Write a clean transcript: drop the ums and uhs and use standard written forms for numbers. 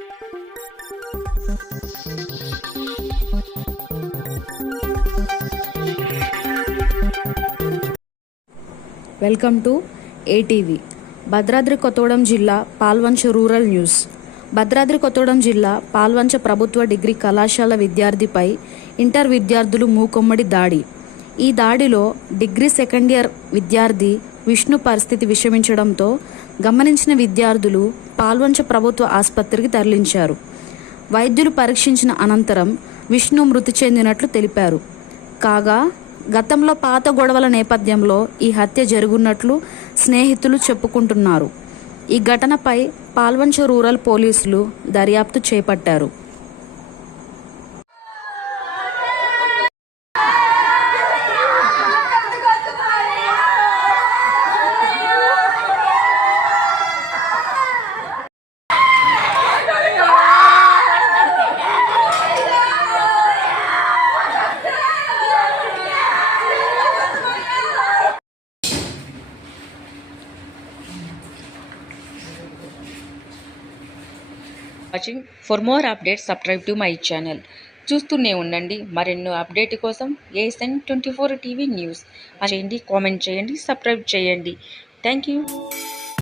Welcome to ATV. Bhadradri Kothagudem జిల్లా Palvancha rural news. Bhadradri Kothagudem జిల్లా పాల్వంచ ప్రభుత్వ డిగ్రీ కళాశాల విద్యార్థిపై ఇంటర్ విద్యార్థులు మూకుమ్మడి దాడి. ఈ దాడిలో డిగ్రీ సెకండ్ ఇయర్ విద్యార్థి విష్ణు పరిస్థితి విషమించడంతో గమనించిన విద్యార్థులు పాల్వంచ ప్రభుత్వ ఆసుపత్రికి తరలించారు. వైద్యులు పరీక్షించిన అనంతరం విష్ణు మృతి చెందినట్లు తెలిపారు. కాగా గతంలో పాత గొడవల నేపథ్యంలో ఈ హత్య జరుగున్నట్లు స్నేహితులు చెప్పుకుంటున్నారు. ఈ ఘటనపై పాల్వంచ రూరల్ పోలీసులు దర్యాప్తు చేపట్టారు. Watching. For more updates subscribe to my channel. చూస్తూనే ఉండండి మరెన్నో అప్డేట్ కోసం ASN24 టీవీ న్యూస్. చేయండి, కామెంట్ చేయండి, సబ్స్క్రైబ్ చేయండి. Thank you.